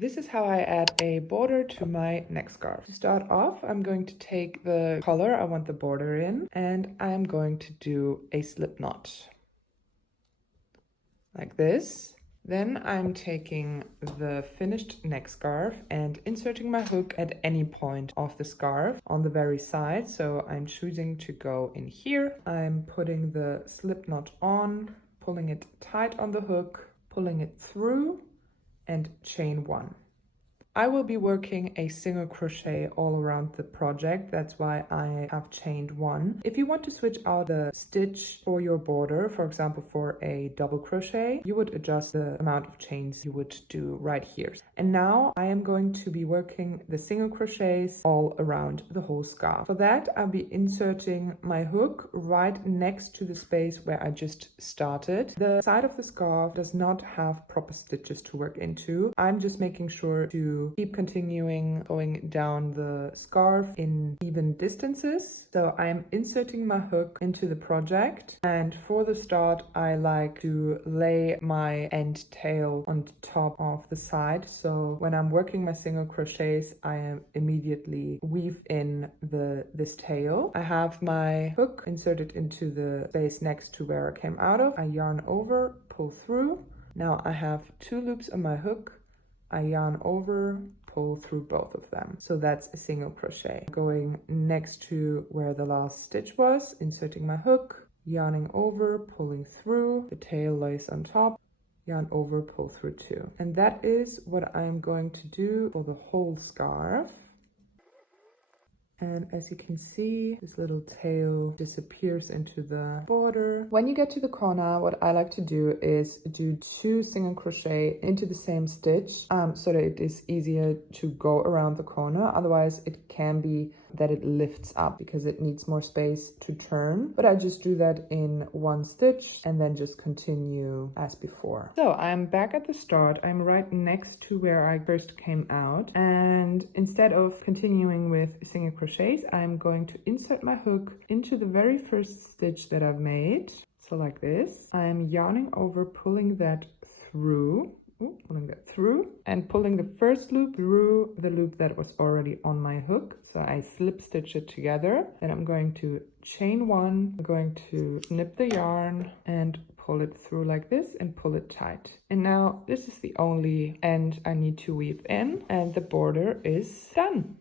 This is how I add a border to my neck scarf. To start off, I'm going to take the color I want the border in, and I'm going to do a slip knot. Like this. Then I'm taking the finished neck scarf and inserting my hook at any point of the scarf on the very side. So I'm choosing to go in here. I'm putting the slip knot on, pulling it tight on the hook, pulling it through, and chain one. I will be working a single crochet all around the project. That's why I have chained one. If you want to switch out the stitch for your border, for example, for a double crochet, you would adjust the amount of chains you would do right here. And now I am going to be working the single crochets all around the whole scarf. For that, I'll be inserting my hook right next to the space where I just started. The side of the scarf does not have proper stitches to work into. I'm just making sure to keep continuing going down the scarf in even distances. So I'm inserting my hook into the project, and for the start I like to lay my end tail on top of the side. So when I'm working my single crochets, I am immediately weave in this tail. I have my hook inserted into the space next to where I came out of. I yarn over, pull through. Now I have 2 loops on my hook. I yarn over, pull through both of them. So that's a single crochet. Going next to where the last stitch was, inserting my hook, yarning over, pulling through, the tail lays on top, yarn over, pull through 2. And that is what I'm going to do for the whole scarf. And as you can see, this little tail disappears into the border. When you get to the corner, what I like to do is do 2 single crochet into the same stitch so that it is easier to go around the corner. Otherwise, it can be that it lifts up because it needs more space to turn. But I just do that in 1 stitch and then just continue as before. So I'm back at the start. I'm right next to where I first came out. And instead of continuing with single crochets, I'm going to insert my hook into the very first stitch that I've made. So like this. I'm yarning over, pulling that through. And pulling the first loop through the loop that was already on my hook. So I slip stitch it together. Then I'm going to chain 1. I'm going to snip the yarn and pull it through like this and pull it tight. And now this is the only end I need to weave in, and the border is done.